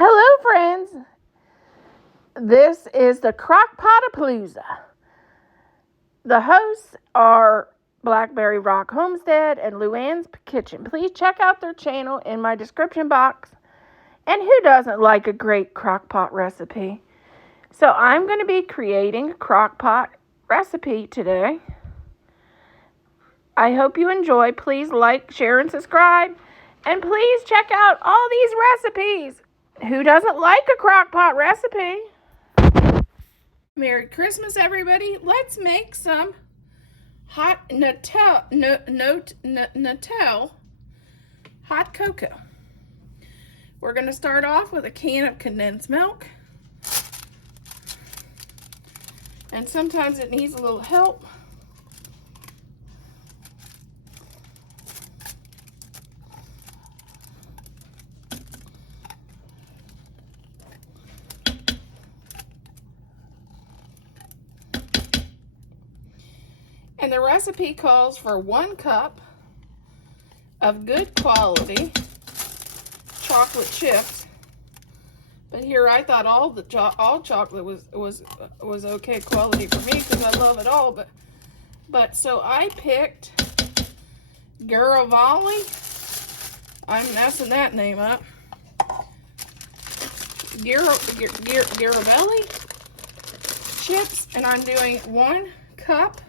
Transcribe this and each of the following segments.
Hello, friends. This is the Crockpot-a-palooza. The hosts are Blackberry Rock Homestead and Luann's Kitchen. Please check out their channel in my description box. And who doesn't like a great crockpot recipe? So I'm going to be creating a crockpot recipe today. I hope you enjoy. Please like, share, and subscribe. And please check out all these recipes. Who doesn't like a crockpot recipe? Merry Christmas, everybody. Let's make some hot Nutella hot cocoa. We're going to start off with a can of condensed milk. And sometimes it needs a little help. And the recipe calls for 1 cup of good quality chocolate chips. But here I thought all chocolate was okay quality for me because I love it all. But so I picked Garibaldi. I'm messing that name up. Garibaldi chips, and I'm doing 1 cup.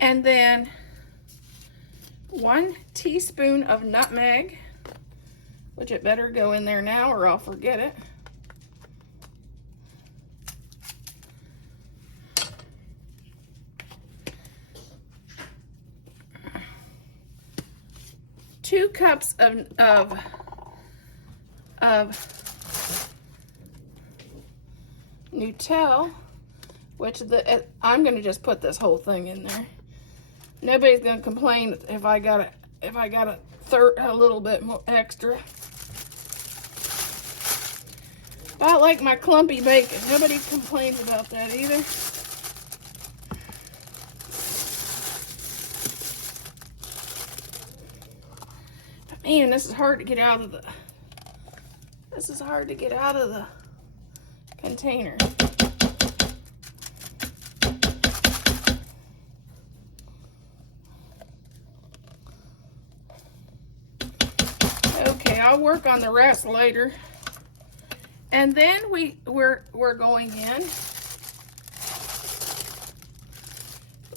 And then 1 teaspoon of nutmeg, which it better go in there now or I'll forget it. Two cups of Nutella, which I'm going to just put this whole thing in there. Nobody's gonna complain if I got a little bit more extra. I like my clumpy bacon. Nobody complains about that either. But man, this is hard to get out of the. This is hard to get out of the container. I'll work on the rest later. And then we're going in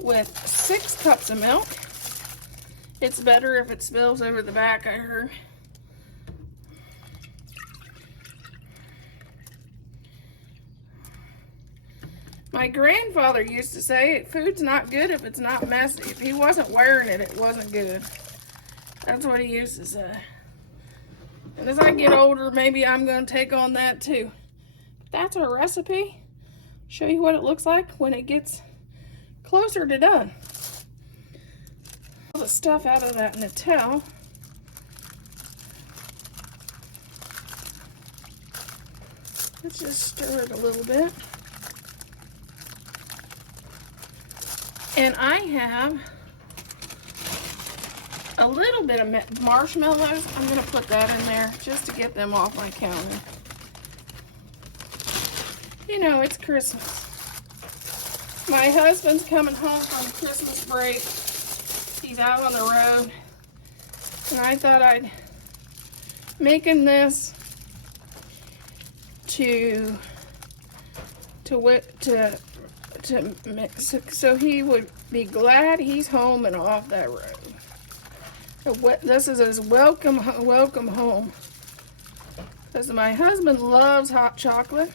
with 6 cups of milk. It's better if it spills over the back, I heard. My grandfather used to say, food's not good if it's not messy. If he wasn't wearing it, it wasn't good. That's what he used to say. And as I get older, maybe I'm going to take on that too. That's our recipe. Show you what it looks like when it gets closer to done. All the stuff out of that Nutella. Let's just stir it a little bit. And I have a little bit of marshmallows. I'm going to put that in there just to get them off my counter. You know, it's Christmas. My husband's coming home from Christmas break. He's out on the road. And I thought I'd making this to mix, so he would be glad he's home and off that road. This is his welcome home, because my husband loves hot chocolate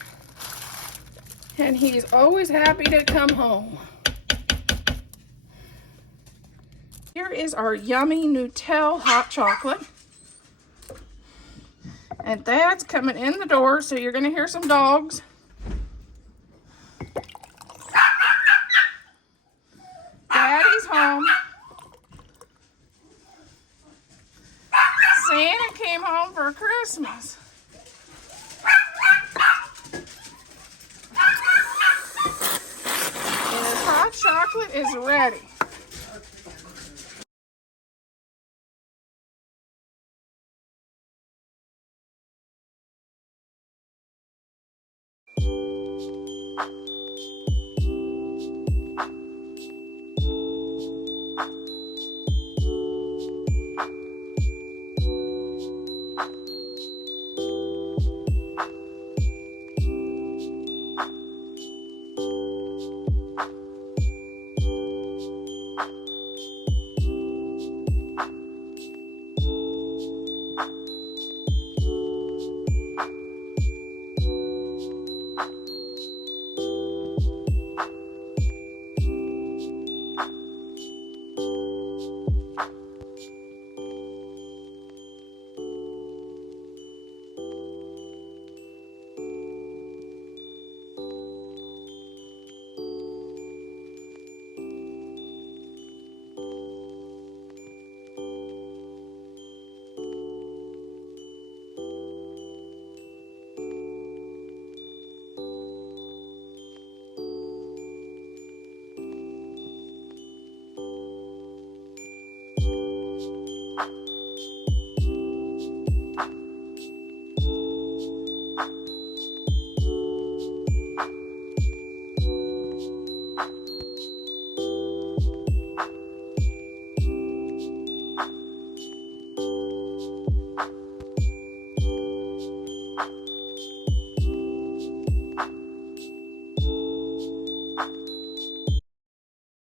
and he's always happy to come home. Here is our yummy Nutella hot chocolate, and Dad's coming in the door, so you're gonna hear some dogs. Daddy's home. Santa came home for Christmas. And his hot chocolate is ready.